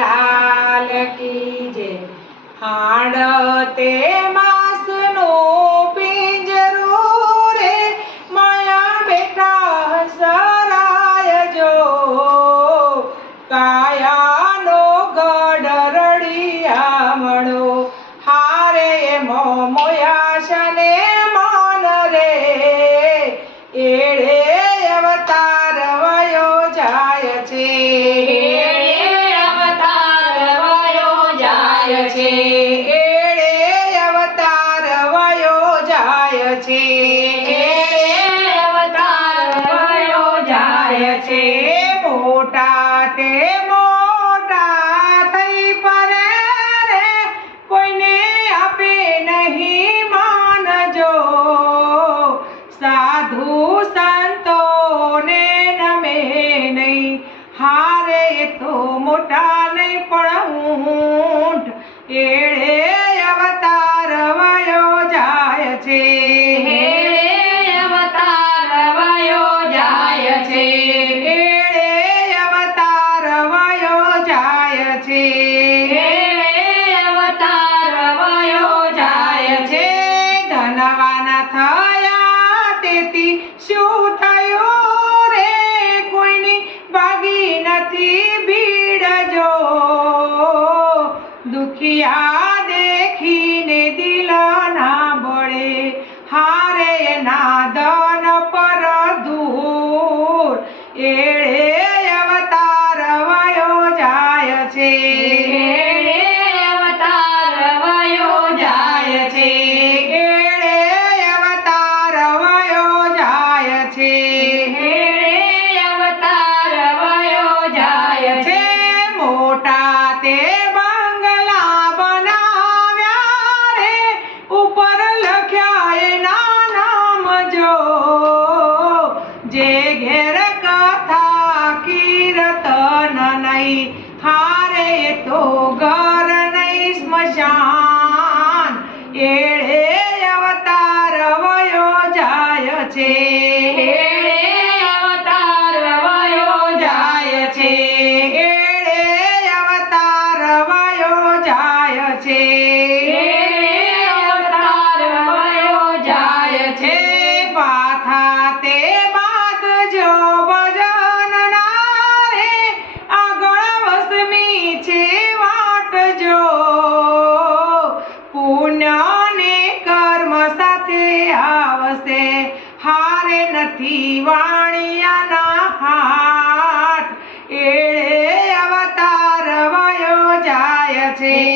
लाल की નહીં માનજો. સાધુ સંતોને નમે નહીં. હારે તો મોટા નહીં પણ ઊંટ. એ ನಾದ চান এ આવશે. હારે નથી વાણિયાના હાટ. એળે અવતાર વયો જાય છે.